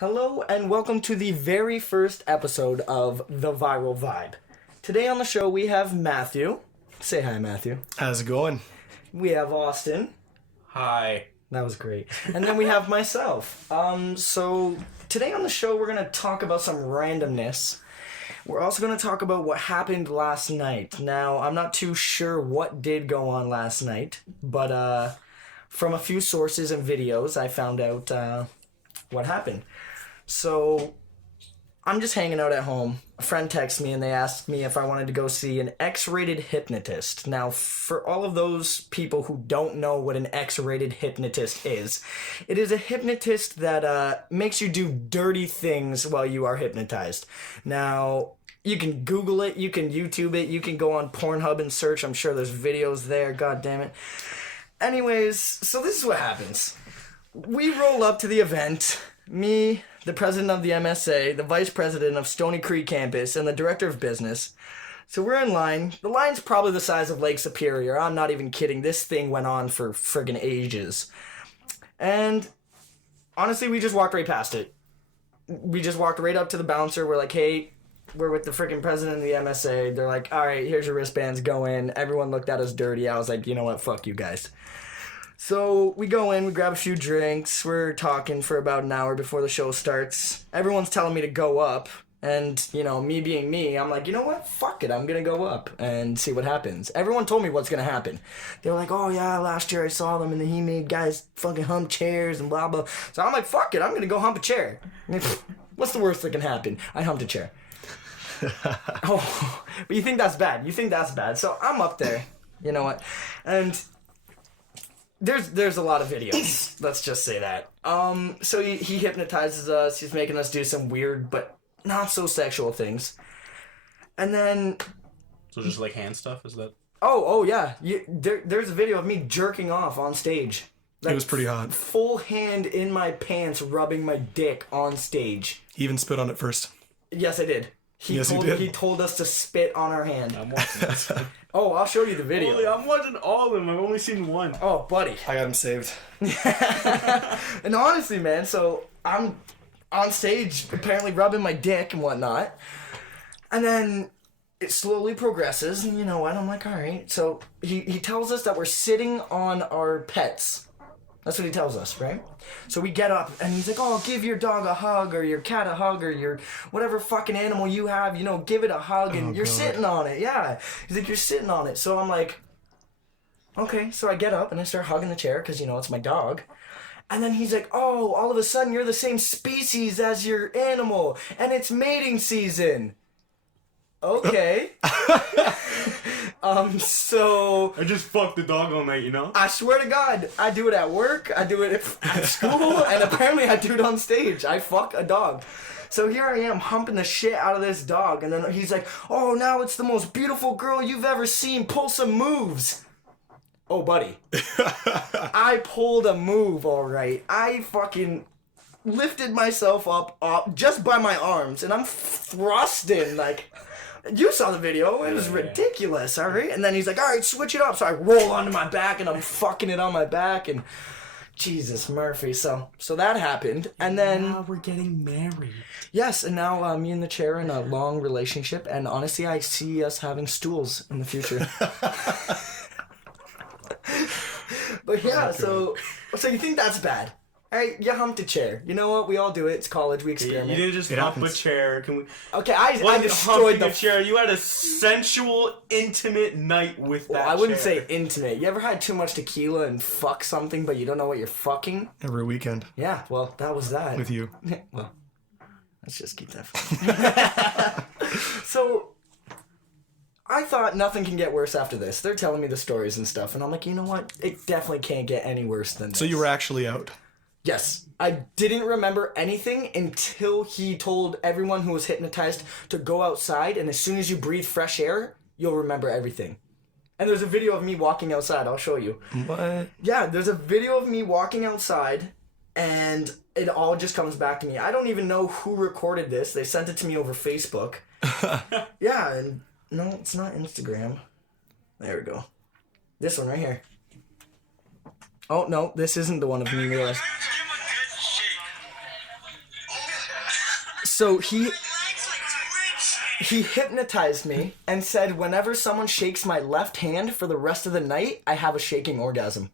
Hello and welcome to the very first episode of The Viral Vibe. Today on the show we have Matthew. Say hi, Matthew. How's it going? We have Austin. Hi. That was great. And then we have myself. So today on the show we're going to talk about some randomness. We're also going to talk about what happened last night. Now, I'm not too sure what did go on last night, but from a few sources and videos I found out what happened. So, I'm just hanging out at home. A friend texted me and they asked me if I wanted to go see an X-rated hypnotist. Now, for all of those people who don't know what an X-rated hypnotist is, it is a hypnotist that makes you do dirty things while you are hypnotized. Now, you can Google it, you can YouTube it, you can go on Pornhub and search. I'm sure there's videos there, god damn it. Anyways, so this is what happens. We roll up to the event. Me, the president of the MSA, the vice president of Stony Creek campus, and the director of business. So we're in line. The line's probably the size of Lake Superior. I'm not even kidding. This thing went on for friggin' ages. And honestly, we just walked right past it. We just walked right up to the bouncer. We're like, hey, we're with the friggin' president of the MSA. They're like, all right, here's your wristbands, go in. Everyone looked at us dirty. I was like, you know what, fuck you guys. So we go in, we grab a few drinks, we're talking for about an hour before the show starts. Everyone's telling me to go up, and, you know, me being me, I'm like, you know what, fuck it, I'm gonna go up and see what happens. Everyone told me what's gonna happen. They were like, oh yeah, last year I saw them and he made guys fucking hump chairs and blah blah. So I'm like, fuck it, I'm gonna go hump a chair. I mean, what's the worst that can happen? I humped a chair. Oh, but you think that's bad. So I'm up there, you know what, and There's a lot of videos. Let's just say that. So he hypnotizes us. He's making us do some weird but not so sexual things. And then... So just like hand stuff, is that? Oh yeah. There's a video of me jerking off on stage. Like, it was pretty hot. Full hand in my pants, rubbing my dick on stage. He even spit on it first. Yes, I did. He told us to spit on our hand. I'm watching this. Oh, I'll show you the video. Holy, I'm watching all of them. I've only seen one. Oh, buddy. I got him saved. And honestly, man, so I'm on stage apparently rubbing my dick and whatnot. And then it slowly progresses, and you know what? I'm like, all right. So he tells us that we're sitting on our pets. That's what he tells us, right? So we get up, and he's like, oh, give your dog a hug, or your cat a hug, or your whatever fucking animal you have, you know, give it a hug, and you're sitting on it, yeah. He's like, you're sitting on it. So I'm like, okay. So I get up, and I start hugging the chair, because, you know, it's my dog. And then he's like, oh, all of a sudden, you're the same species as your animal, and it's mating season. Okay. So... I just fucked the dog all night, you know? I swear to God, I do it at work, I do it at school, and apparently I do it on stage. I fuck a dog. So here I am, humping the shit out of this dog, and then he's like, oh, now it's the most beautiful girl you've ever seen. Pull some moves. Oh, buddy. I pulled a move, all right. I fucking... lifted myself up just by my arms, and I'm thrusting, like... You saw the video. It was ridiculous, all right? And then he's like, all right, switch it up. So I roll onto my back, and I'm fucking it on my back, and Jesus, Murphy. So that happened, and then... Now we're getting married. Yes, and now me and the chair are in a long relationship, and honestly, I see us having stools in the future. But yeah, so you think that's bad? Hey, you humped a chair. You know what? We all do it. It's college. We experiment. You didn't just hump a chair. Can we? Okay, I destroyed the chair. You had a sensual, intimate night with that chair. I wouldn't say intimate. You ever had too much tequila and fuck something, but you don't know what you're fucking? Every weekend. Yeah, well, that was that. With you. Well, let's just keep that fun. So... I thought nothing can get worse after this. They're telling me the stories and stuff, and I'm like, you know what? It definitely can't get any worse than this. So you were actually out? Yes. I didn't remember anything until he told everyone who was hypnotized to go outside, and as soon as you breathe fresh air, you'll remember everything. And there's a video of me walking outside. I'll show you. What? Yeah, there's a video of me walking outside, and it all just comes back to me. I don't even know who recorded this. They sent it to me over Facebook. Yeah, and... No, it's not Instagram. There we go. This one right here. Oh, no, this isn't the one of me realized. So he hypnotized me and said whenever someone shakes my left hand for the rest of the night, I have a shaking orgasm.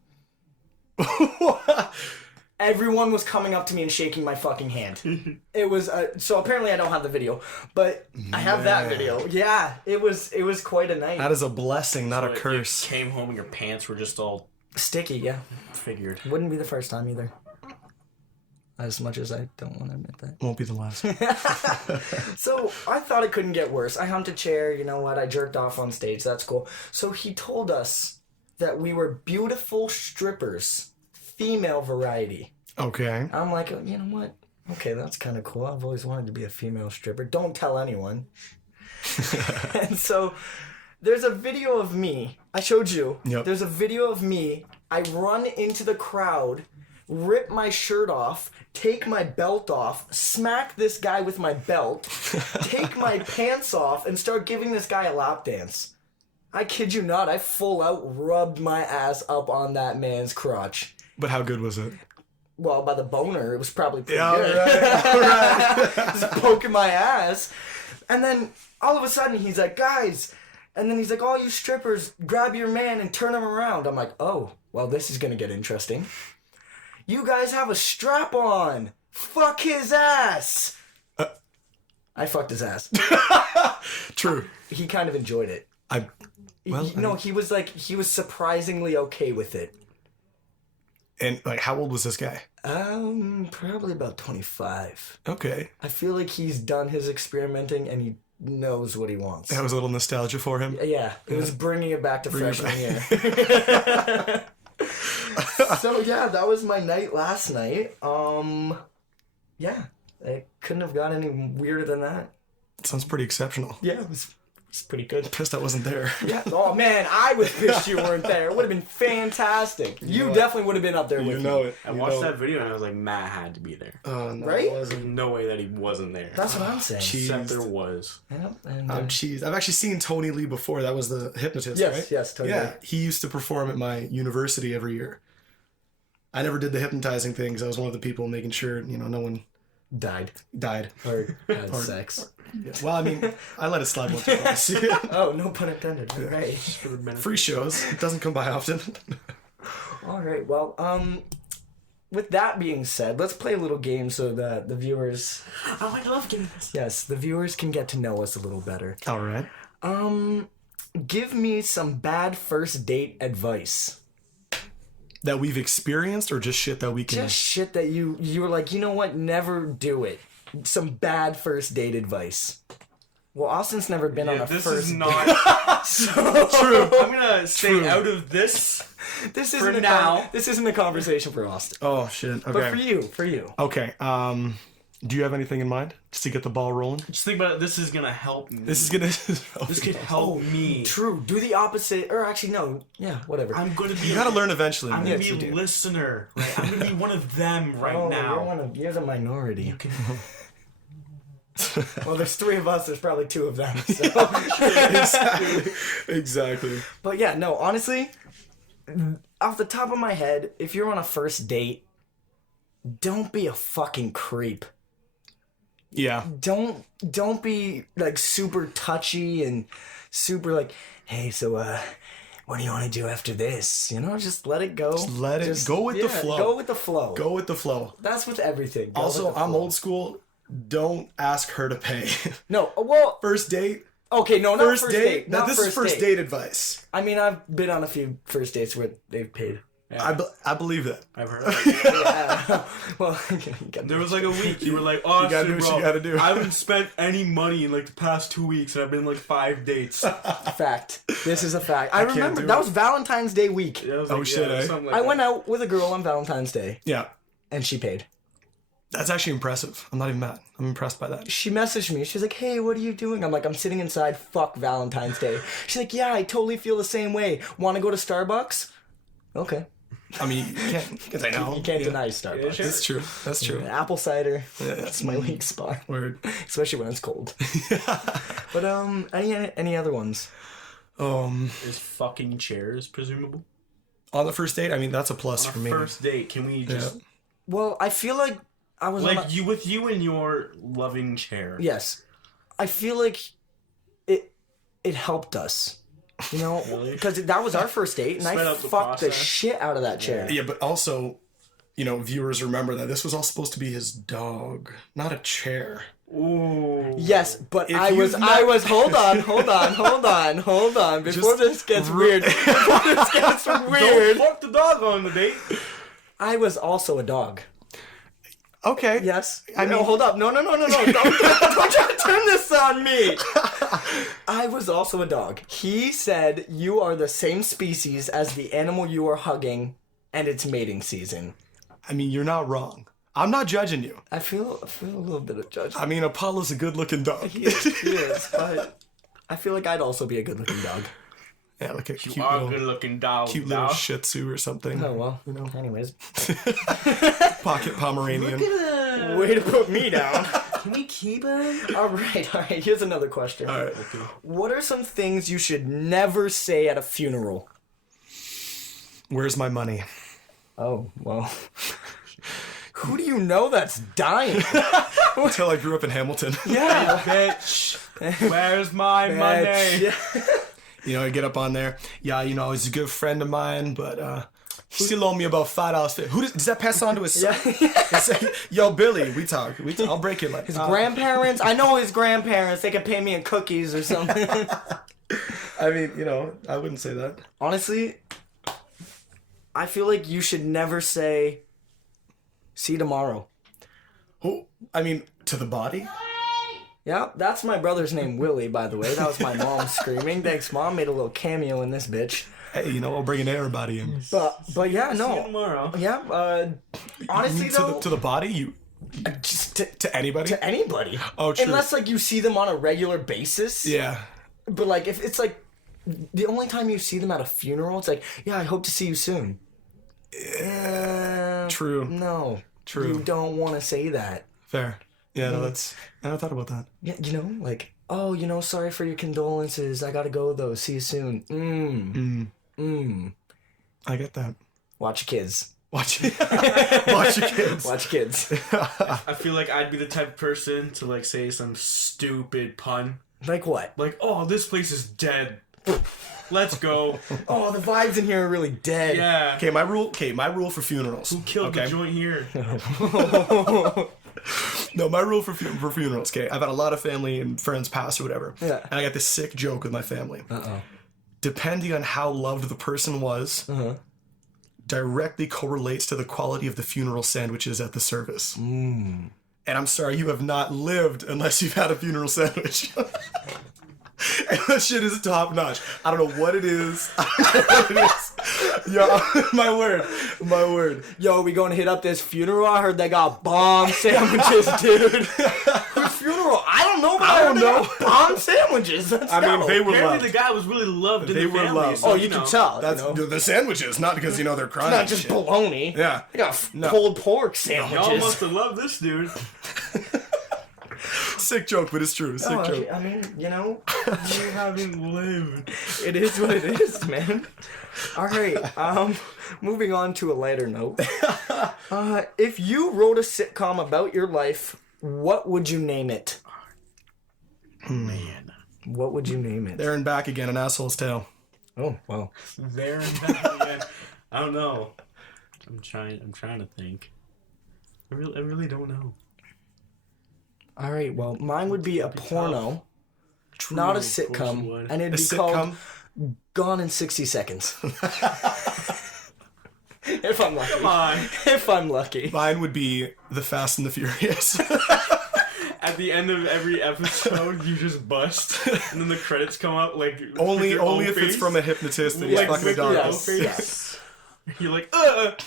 Everyone was coming up to me and shaking my fucking hand. It was so apparently I don't have the video, but I have that video. Yeah, it was quite a night. That is a blessing, not a You curse. came home and your pants were just all Sticky, yeah. figured. Wouldn't be the first time either. As much as I don't want to admit that. Won't be the last. So I thought it couldn't get worse. I humped a chair, you know what, I jerked off on stage, that's cool. So he told us that we were beautiful strippers, female variety. Okay. I'm like, you know what? Okay, that's kind of cool. I've always wanted to be a female stripper. Don't tell anyone. And so there's a video of me. I showed you. Yep. There's a video of me. I run into the crowd, rip my shirt off, take my belt off, smack this guy with my belt, take my pants off, and start giving this guy a lap dance. I kid you not, I full out rubbed my ass up on that man's crotch. But how good was it? Well, by the boner, it was probably pretty Yeah, good. right. Just poking my ass. And then all of a sudden he's like, guys. And then he's like, all you strippers, grab your man and turn him around. I'm like, oh, well, this is going to get interesting. You guys have a strap on. Fuck his ass. I fucked his ass. True. He kind of enjoyed it. He was like, he was surprisingly okay with it. And like, how old was this guy? Probably about 25. Okay. I feel like he's done his experimenting and he knows what he wants. That was a little nostalgia for him. Yeah, it was bringing it back to freshman year. So yeah, that was my night last night. Yeah, it couldn't have got any weirder than that. Sounds pretty exceptional. Yeah, it was pretty good. Pissed I wasn't there. Yeah. Oh man, I was pissed you weren't there. It would have been fantastic. You definitely would have been up there with me. it. I watched that video and I was like, Matt had to be there. Oh, no, Right? it There's wasn't. no way that he wasn't there. That's what I'm saying. Cheese. Except there was. Yeah, and, I'm cheesed. I've actually seen Tony Lee before. That was the hypnotist, yes, right? yes, totally. Yeah, he used to perform at my university every year. I never did the hypnotizing thing because I was one of the people making sure, no one Died died. or had sex. Well, I mean, I let it slide once or twice. Oh, no pun intended. All right. Free shows. It doesn't come by often. All right. Well, with that being said, let's play a little game so that the viewers, Oh, I love games. yes, the viewers can get to know us a little better. All right. Give me some bad first date advice. That we've experienced or just shit that we can... Just shit that you were like, you know what, never do it. Some bad first date advice. Well, Austin's never been on a This first is date. not True. I'm gonna stay out of this. This for isn't a now. this isn't a conversation for Austin. Oh, shit. Okay. But for you. Okay. Do you have anything in mind just to get the ball rolling? Just think about it. This is gonna help me. This is gonna... This could help me. True. Do the opposite, or actually no. Yeah, whatever. I'm gonna be. You gotta learn eventually. I'm man. gonna Yes, be you a do. listener. Right? I'm gonna be one of them right Oh, now. You're the minority. You can. Well, there's three of us. There's probably two of them. So. Exactly. But yeah, no. Honestly, off the top of my head, if you're on a first date, don't be a fucking creep. Yeah. Don't be like super touchy and super like, hey, so what do you want to do after this? Just let it go. Just let it go with the flow. Go with the flow. Go with the flow. That's with everything. Go Also, with the I'm flow. old school. Don't ask her to pay. No, well, First date. okay, no, not First date. Not This is first date advice. I mean, I've been on a few first dates where they've paid. Yeah, I believe that. I've heard. Of it. Yeah. Well, There was like a week you were like, oh, You gotta do what you gotta do. I haven't spent any money in like the past 2 weeks, and I've been like 5 dates. fact. This is a fact. I can't remember do that it. was Valentine's Day week. Yeah, I was Oh, like, shit, eh? something like I that. went out with a girl on Valentine's Day, Yeah. and she paid. That's actually impressive. I'm not even mad. I'm impressed by that. She messaged me. She's like, hey, what are you doing? I'm like, I'm sitting inside. Fuck Valentine's Day. She's like, yeah, I totally feel the same way. Want to go to Starbucks? Okay. I mean, you can't say no. You can't deny Starbucks. sure. That's true. That's true. Apple cider. Yeah, That's my weak spot. Word. Especially when it's cold. But any other ones? Is fucking chairs presumable? On the first date, I mean, that's a plus On for a me. first date, can we just? Well, I feel like I was Like you with you in your loving chair. Yes, I feel like it helped us. You know, Really? because that was our first date, and Sped I up the fucked the process. shit out of that chair. Yeah, but also, viewers remember that this was all supposed to be his dog, not a chair. Ooh. Yes, but If I you've was not- hold on. Before this gets weird. Before this gets Don't weird. fuck the dog on the date. I was also a dog. Okay. Yes. I No, mean- hold up. No. Don't try to turn this on me. I was also a dog. He said you are the same species as the animal you are hugging, and it's mating season. I mean, you're not wrong. I'm not judging you. I feel a little bit of judgment. I mean, Apollo's a good-looking dog. He is, but I feel like I'd also be a good-looking dog. Yeah, like a cute You are a little, good-looking dog. cute little dog. Shih Tzu or something. Oh well, Anyways, Pocket Pomeranian. way to put me down. Can we keep him? All right. Here's another question. All right. What are some things you should never say at a funeral? Where's my money? Oh well. Who do you know that's dying? Until I grew up in Hamilton. Yeah. Bitch. Where's my money? Yeah. I get up on there. Yeah, he's a good friend of mine, but he still owe me about $5. Who does that pass on to his son? It's like, yo, Billy, we talk. I'll break it like His grandparents? I know his grandparents. They can pay me in cookies or something. I mean, I wouldn't say that. Honestly, I feel like you should never say, see you tomorrow. Oh, I mean, to the body? Yeah, that's my brother's name, Willie, by the way. That was my mom screaming. Thanks, Mom. Made a little cameo in this bitch. Hey, I'll bring an everybody in. But yeah, See you no. tomorrow. Yeah, honestly, though, To the body? You just to anybody? to anybody. Oh, true. Unless, like, you see them on a regular basis. Yeah. But, like, if it's, like, the only time you see them at a funeral, it's like, yeah, I hope to see you soon. True. No. True. You don't want to say that. Fair. Yeah, no, I never thought about that. Yeah, like, oh, sorry for your condolences. I gotta go, though. See you soon. I get that. Watch your kids. Watch Watch your kids. Watch kids. I feel like I'd be the type of person to like say some stupid pun. Like what? Like, oh, this place is dead. Let's go. Oh, the vibes in here are really dead. Yeah. Okay, my rule for funerals. Who killed the joint here? No, my rule for funerals, okay? I've had a lot of family and friends pass or whatever. Yeah. And I got this sick joke with my family. Uh-oh. Depending on how loved the person was, directly correlates to the quality of the funeral sandwiches at the service. And I'm sorry, you have not lived unless you've had a funeral sandwich. And that shit is top notch. I don't know what it is. Yo, my word. Yo, we gonna hit up this funeral? I heard they got bomb sandwiches, dude. Whose funeral? I don't know, but I heard they got bomb sandwiches. Let's I mean, go. they were Apparently loved. the guy was really loved in They the were family. loved. So, Oh, you can tell. That's the sandwiches, not because they're crying. not and just shit. bologna. Yeah. They got No. pulled pork Y'all sandwiches. must have loved this dude. Sick joke, but it's true. Sick Oh, joke. I mean, You haven't lived. it is what it is, man. All right. Moving on to a lighter note. If you wrote a sitcom about your life, what would you name it? Man. What would you name it? There and back again, an asshole's tale. Oh, well. There and back again. I don't know. I'm trying to think. I really don't know. All right. Well, mine would be a porno, not a Of course sitcom, it would. and it'd A be sitcom? called Gone in 60 Seconds. If I'm lucky. Come on. If I'm lucky. Mine would be The Fast and the Furious. At the end of every episode, you just bust, and then the credits come up like only with your own if it's face. from a hypnotist that he's Like, fucking with a your dog. own Yes, face. yes. You're like,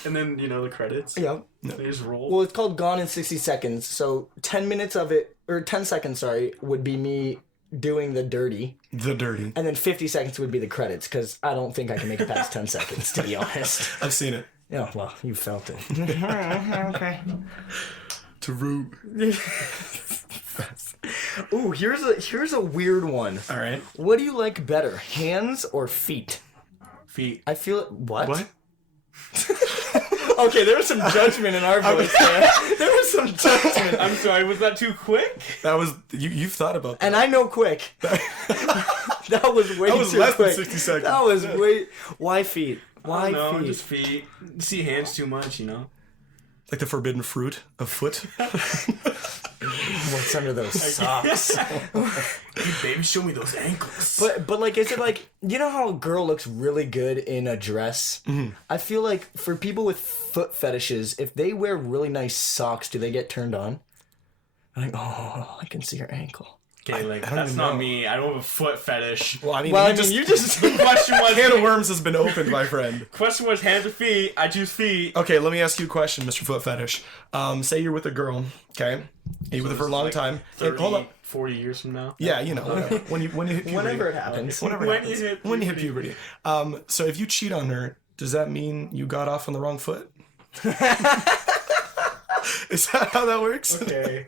and then the credits. Yep. They just roll. Well, it's called Gone in 60 Seconds. So 10 minutes of it, or 10 seconds, sorry, would be me doing the dirty. The dirty. And then 50 seconds would be the credits, because I don't think I can make it past 10 seconds, to be honest. I've seen it. Yeah, well, you felt it. Okay. To root. Ooh, here's a weird one. All right. What do you like better, hands or feet? Feet. I feel what? What? Okay, there was some judgment in our voice there. There was some judgment. I'm sorry, was that too quick? That was you've thought about that. And I know quick. That was way That was too less quick. than 60 seconds. That was way... Why feet? Why No, feet? just feet. You see hands too much, you know? Like the forbidden fruit of foot. What's under those socks? Hey, baby, show me those ankles. But like, is it like, you know how a girl looks really good in a dress? Mm-hmm. I feel like for people with foot fetishes, if they wear really nice socks, do they get turned on? I'm like, oh, I can see your ankle. Okay, like, I don't that's even not know. me. I don't have a foot fetish. Well, I mean, You just The question was, can of worms has been opened, my friend. question was hands or feet. I choose feet. Okay, let me ask you a question, Mr. Foot Fetish. Say you're with a girl, okay? You're with her for a long time. 30, And hold up. 40 years from now. Yeah, you know, when you hit puberty. whenever it happens. Whenever it When happens. you hit When you hit puberty. So if you cheat on her, does that mean you got off on the wrong foot? Is that how that works? Okay.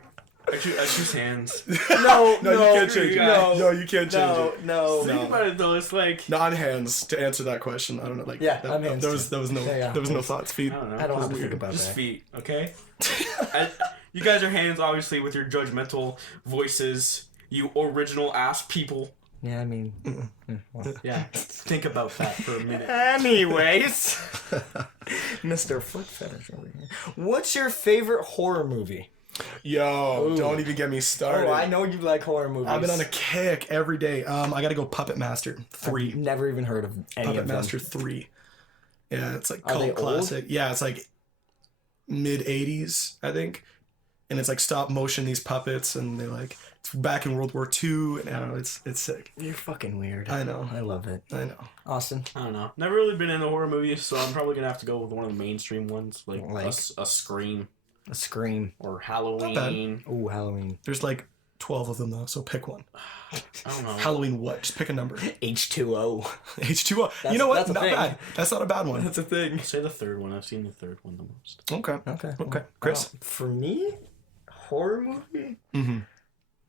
I choose hands. No, No, you can't change it. no, No, you can't change it. no. Think about it though. It's like Non hands to answer that question. I don't know. Like Yeah, that, on hands there was no thoughts. Feet. I don't know. I don't have to Weird. think about Just that. feet, okay? You guys are hands, obviously, with your judgmental voices. You original ass people. Yeah, I mean... Yeah. Think about that for a minute. Anyways. Mr. Foot Fetish over here. What's your favorite horror movie? Yo, don't even get me started. Oh, I know you like horror movies. I've been on a kick every day. I gotta go Puppet Master 3. Never even heard of any Puppet of them. Master 3. Yeah, it's like Are they cult old? classic. Yeah, it's like mid 80s, I think. And it's like stop motion these puppets, and they like it's back in World War II, and I don't know, it's sick. You're fucking weird. I know. I love it. I know. Austin? I don't know. Never really been into horror movies, so I'm probably gonna have to go with one of the mainstream ones, like a Scream A Scream. or Halloween. Ooh, Halloween. There's like 12 of them though, so pick one. I don't know. Halloween what? Just pick a number. H2O. H2O. You know what? that's a Not thing. bad. That's not a bad one. That's a thing. Say the third one. I've seen the third one the most. Okay. Okay. Chris? For me, horror movie? Mm-hmm.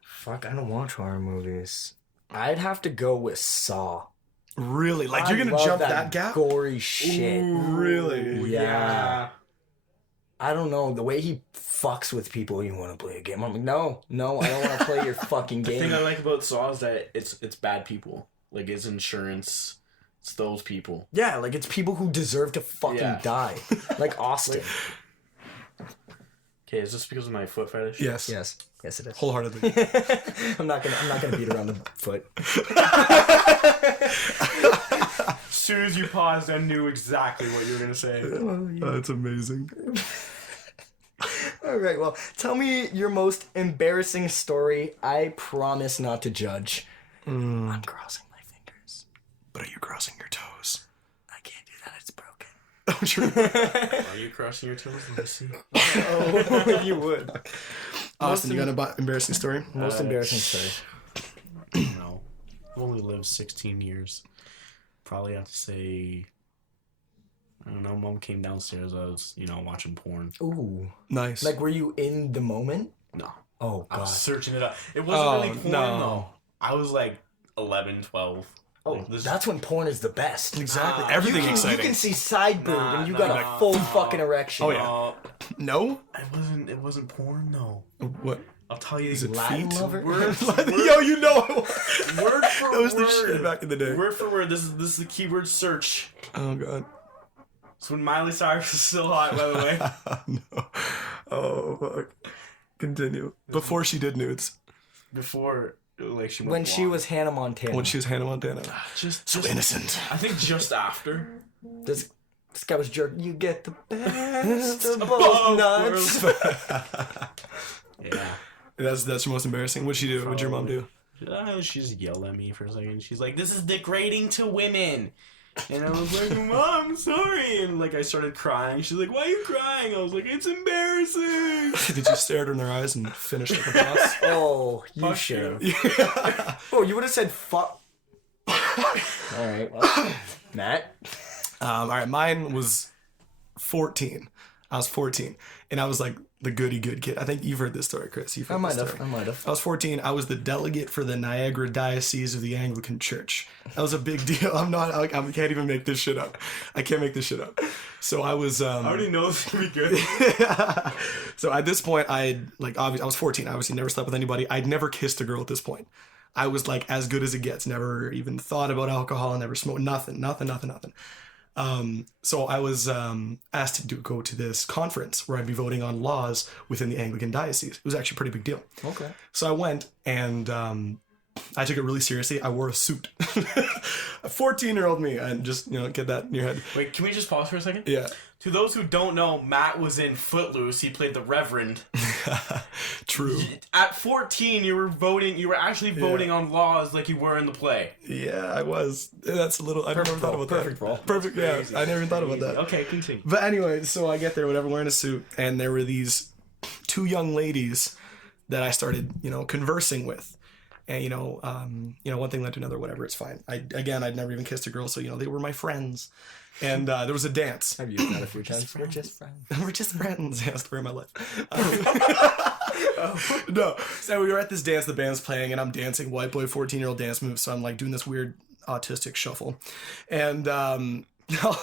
Fuck, I don't watch horror movies. I'd have to go with Saw. Really? Like I you're gonna love jump that gap? gory shit. Really? Yeah. I don't know, the way he fucks with people, you want to play a game. I'm like, no, I don't want to play your fucking The thing game. I like about Saw is that it's bad people. Like it's insurance. It's those people. Yeah, like it's people who deserve to fucking Yeah. die. Like Austin. Okay, is this because of my foot fetish? Yes. Yes it is. Wholeheartedly. I'm not gonna beat around the foot. As soon as you paused, I knew exactly what you were gonna say. That's amazing. All right, well, tell me your most embarrassing story. I promise not to judge. I'm crossing my fingers. But are you crossing your toes? I can't do that. It's broken. Oh, true. Are you crossing your toes? Let me see. Oh, you would. Austin, you got an embarrassing story? Most embarrassing story. No. I've only lived 16 years. Probably have to say, I don't know, Mom came downstairs, I was, watching porn. Ooh. Nice. Like, were you in the moment? No. Oh, I God. was searching it up. It wasn't really porn, no. though. I was like 11, 12. Oh, Like, this- that's when porn is the best. exactly. Nah. Everything You exciting. can see side boob Nah, and you nah, got a nah, full nah. fucking erection. Oh, yeah. No? It wasn't porn, though. What? I'll tell you. Is it Latin feet? lover? Word, Yo, you know. word for That was the word. shit back in the day. Word for word. This is the keyword search. Oh, God. It's when Miley Cyrus is still hot, by the way. No. Oh, fuck. Continue. Before she did nudes. Before, like, she went When she blonde. was Hannah Montana. When she was Hannah Montana. just Innocent. I think just after. This guy was jerking. You get the best of both both nuts. Yeah. That's your most embarrassing. What'd she do? What'd your mom do? She just yelled at me for a second. She's like, "This is degrading to women." And I was like, "Mom, I'm sorry." And like I started crying. She's like, "Why are you crying?" I was like, "It's embarrassing." Did you stare at her in her eyes and finish like a boss? Oh, you Fuck should you. have. Oh, you would have said fuck. All right, well, Matt. All right, mine was 14. I was 14, and I was like the goody good kid. I think you've heard this story, Chris. You've heard I might this have. story. I might have. I was 14. I was the delegate for the Niagara Diocese of the Anglican Church. That was a big deal. I can't even make this shit up. I can't make this shit up. So I was. I already know this is gonna be good. So at this point, I was 14. I obviously never slept with anybody. I'd never kissed a girl at this point. I was like as good as it gets. Never even thought about alcohol. Never smoked. Nothing. So I was asked to go to this conference where I'd be voting on laws within the Anglican diocese. It was actually a pretty big deal. Okay. So I went and I took it really seriously. I wore a suit. A 14-year-old me, and just, get that in your head. Wait, can we just pause for a second? Yeah. To those who don't know, Matt was in Footloose. He played the Reverend. True. At 14, you were actually voting on laws like you were in the play. Yeah, I was. That's a little. I never thought about Perfect that. role. Perfect. Yeah, I never even thought about that. Okay, continue. But anyway, so I get there, whatever, wearing a suit, and there were these two young ladies that I started, conversing with. And, one thing led to another, whatever, it's fine. I'd never even kissed a girl, so, they were my friends. And there was a dance. I've used that a few times. We're just friends. We're just friends. Yeah, story of my life. No. So we were at this dance, the band's playing, and I'm dancing white boy 14-year-old dance moves. So I'm like doing this weird autistic shuffle. And all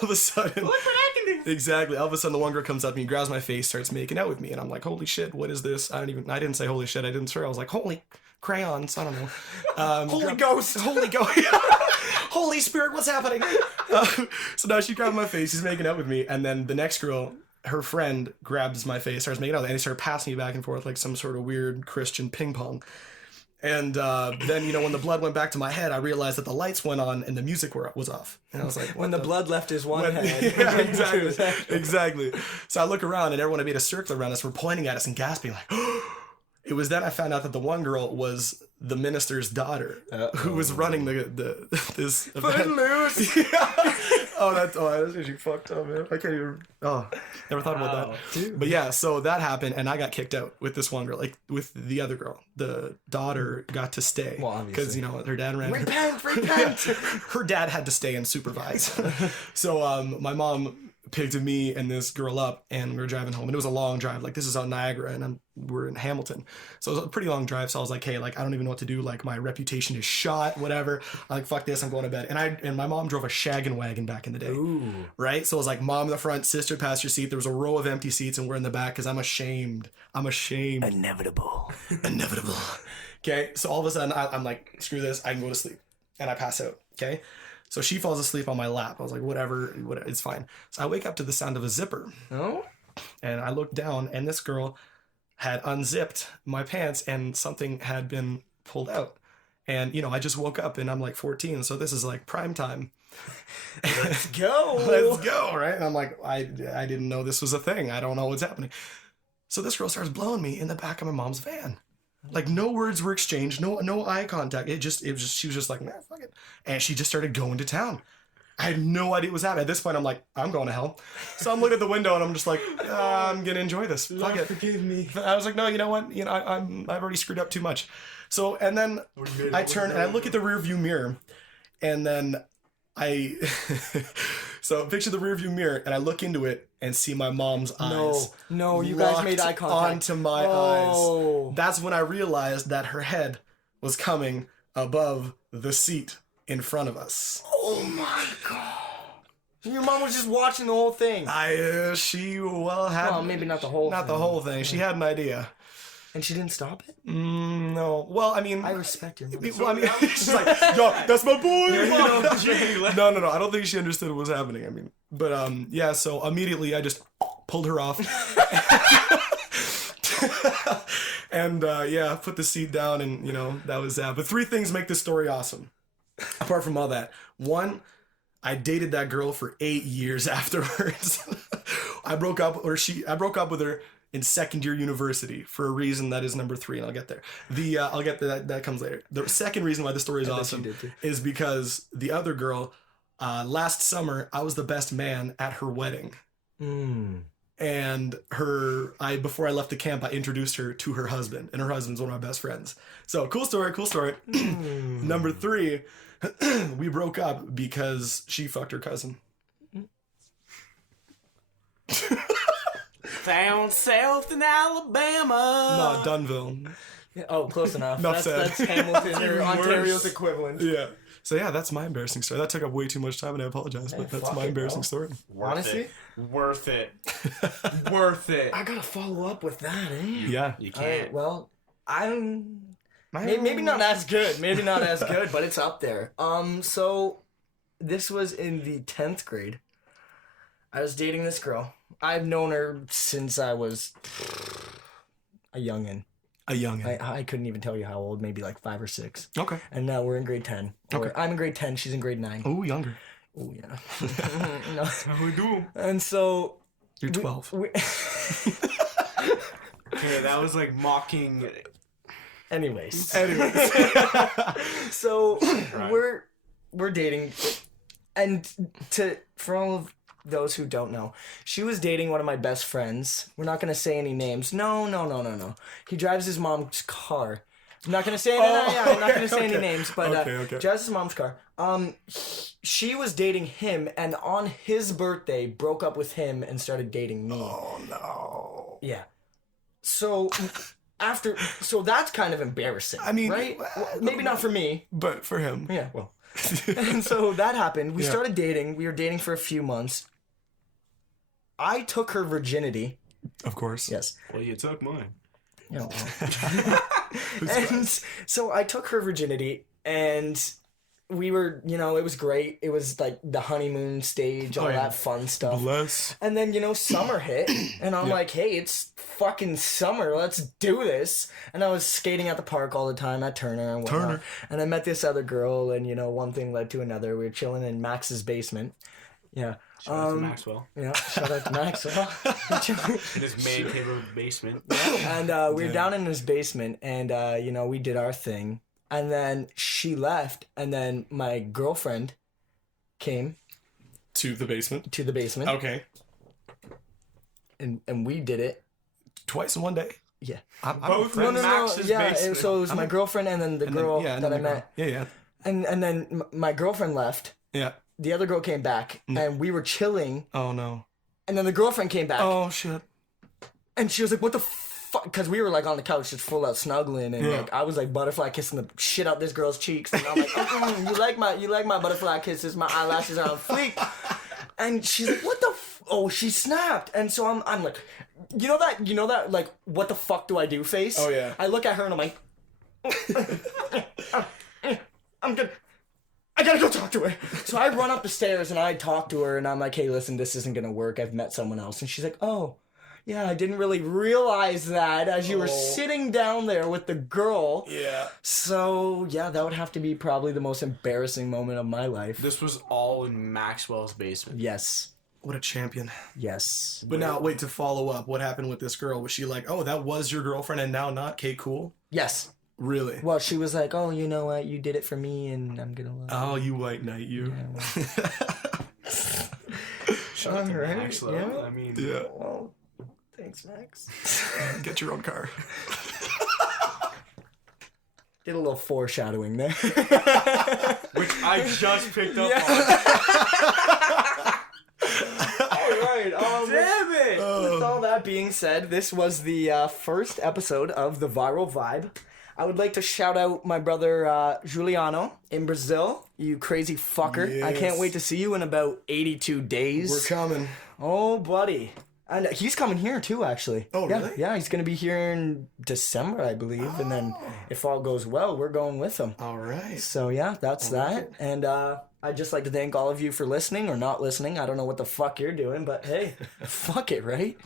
of a sudden... Look what I can do. Exactly. All of a sudden, the one girl comes up to me, grabs my face, starts making out with me. And I'm like, holy shit, what is this? I didn't say holy shit. I didn't swear. I was like, holy crayons. I don't know. Holy Ghost. Holy Ghost. Holy Spirit, what's happening? So now she grabbed my face. She's making out with me. And then the next girl, her friend, grabs my face, starts making out. And they start passing me back and forth like some sort of weird Christian ping pong. And then, when the blood went back to my head, I realized that the lights went on and the music was off. And I was like, When the blood left his one head. Yeah, exactly. Exactly. So I look around and everyone had made a circle around us. We're pointing at us and gasping like, It was then I found out that the one girl was the minister's daughter who was running this event. Footloose. Yeah. That's actually fucked up, man. I can't even. Never thought about that. Dude. But yeah, so that happened, and I got kicked out with this one girl, like with the other girl. The daughter got to stay. Well, obviously. Because her dad ran. Repent. Her dad had to stay and supervise. So my mom picked me and this girl up, and we were driving home, and it was a long drive. Like, this is out Niagara, and we're in Hamilton, so it was a pretty long drive. So I was like, hey, like, I don't even know what to do. Like, my reputation is shot, whatever. I'm like, fuck this, I'm going to bed. And my mom drove a shaggin' wagon back in the day. Ooh. Right? So it was like, mom in the front, sister passenger seat. There was a row of empty seats, and we're in the back because I'm ashamed. Inevitable. Okay, so all of a sudden, I'm like, screw this, I can go to sleep, and I pass out. Okay. So she falls asleep on my lap. I was like, whatever, it's fine. So I wake up to the sound of a zipper. Oh? And I look down, and this girl had unzipped my pants, and something had been pulled out. And, I just woke up, and I'm like 14, so this is like prime time. Let's go. Let's go, right? And I'm like, I didn't know this was a thing. I don't know what's happening. So this girl starts blowing me in the back of my mom's van. Like, no words were exchanged, no eye contact. She was just like, nah, fuck it. And she just started going to town. I had no idea what was happening. At this point, I'm like, I'm going to hell. So I'm looking at the window and I'm just like, I'm gonna enjoy this. Fuck it. Forgive me. I was like, no, you know what? I've already screwed up too much. So, and then I turn and I look at the rear view mirror, and then so picture the rear view mirror, and I look into it and see my mom's eyes. No, you guys made eye contact. Onto my eyes. That's when I realized that her head was coming above the seat in front of us. Oh my god. Your mom was just watching the whole thing. Well, maybe not the whole thing. Not the whole thing. She had an idea. And she didn't stop it? No. Well, I mean... I respect your mother. Well, I mean, she's like, yo, that's my boy! No. I don't think she understood what was happening. I mean, but, yeah, so immediately I just pulled her off. And, yeah, put the seat down, and, that was that. But 3 things make this story awesome. Apart from all that. 1, I dated that girl for 8 years afterwards. I broke up with her in 2nd year university for a reason that is number 3, and I'll get there. I'll get to that comes later. The second reason why the story is awesome is because the other girl, last summer, I was the best man at her wedding. And before I left the camp, I introduced her to her husband, and her husband's one of my best friends. So cool story. Number 3, we broke up because she fucked her cousin. Down south in Alabama. No, Dunville. Oh, close enough. Enough That's said. Hamilton or even Ontario's worse. equivalent. Yeah. So yeah, that's my embarrassing story. That took up way too much time, and I apologize, but that's fuck my it, embarrassing bro. story. Honestly? Worth it. Worth it. I gotta follow up with that, eh? Yeah. You Alright, can't. well, I'm maybe not as good. Maybe not as good, but it's up there. So this was in the 10th grade. I was dating this girl. I've known her since I was a youngin'. A youngin'. I couldn't even tell you how old, maybe like 5 or 6. Okay. And now we're in grade 10. Okay. Or I'm in grade 10, she's in grade 9. Oh, younger. Oh, yeah. No. How we do? And so... You're 12. Yeah, that was like mocking. Anyways. Anyways. So Right. we're dating, and for all of those who don't know, she was dating one of my best friends. We're not gonna say any names. No. He drives his mom's car. I'm not gonna say any. I'm not gonna say any names, but Okay. drives his mom's car. She was dating him, and on his birthday broke up with him and started dating me. Oh no. Yeah. So so that's kind of embarrassing. I mean, right? Well, maybe not for me. But for him. Yeah. Well. And so that happened. We Yeah. started dating. We were dating for a few months. I took her virginity. Of course. Yes. Well, you took mine. Yeah, well. And so I took her virginity, and we were, it was great. It was like the honeymoon stage, all Oh, yeah. that fun stuff. Bless. And then, summer hit, and I'm like, hey, it's fucking summer, let's do this. And I was skating at the park all the time at Turner and whatnot. Turner. And I met this other girl, and, one thing led to another. We were chilling in Max's basement. Yeah. Shout out to Maxwell. Yeah, shout out to Maxwell. In his man cave of basement. And we were down in his basement, and, we did our thing. And then she left, and then my girlfriend came To the basement. to the basement, Okay. and we did it. Twice in one day. Yeah. I'm Both friends. in Max's Yeah, basement. so it was my girlfriend and then the And then- girl yeah, and that then I the girl. met. Yeah. And then my girlfriend left. Yeah. The other girl came back, and we were chilling. Oh no. And then the girlfriend came back, Oh shit. and she was like, "What the fuck?" Because we were like on the couch, just full out snuggling, and Yeah. like I was like butterfly kissing the shit out this girl's cheeks, and I'm like, "You like my butterfly kisses? My eyelashes are on fleek." And she's like, "What the?" Oh, she snapped, and so I'm like, you know that like, what the fuck do I do face? Oh, yeah. I look at her and I'm like, I'm good. I gotta go talk to her. So I run up the stairs and I talk to her and I'm like, hey, listen, this isn't gonna work. I've met someone else. And she's like, oh, yeah, I didn't really realize that as you were sitting down there with the girl. Yeah. So, yeah, that would have to be probably the most embarrassing moment of my life. This was all in Maxwell's basement. Yes. What a champion. Yes. But now, wait, to follow up, what happened with this girl? Was she like, oh, that was your girlfriend and now not? Kate Cool? Yes. Really? Well, she was like, oh, you know what? You did it for me and I'm gonna love Oh, you white knight, you. Shout out to Alright, Maxwell. yeah. I mean, Yeah. Well, thanks, Max. Get your own car. Did a little foreshadowing there. which I just picked up on. Alright, Damn it! with all that being said, this was the first episode of The Viral Vibe. I would like to shout out my brother Juliano in Brazil. You crazy fucker. I can't Yes. wait to see you in about 82 days. We're coming. Oh, buddy. And he's coming here too, actually. Oh, yeah, really? Yeah, he's going to be here in December, I believe. And then if all goes well, we're going with him. All right. So, yeah, that's that. And I'd just like to thank all of you for listening or not listening. I don't know what the fuck you're doing, but hey, fuck it, right?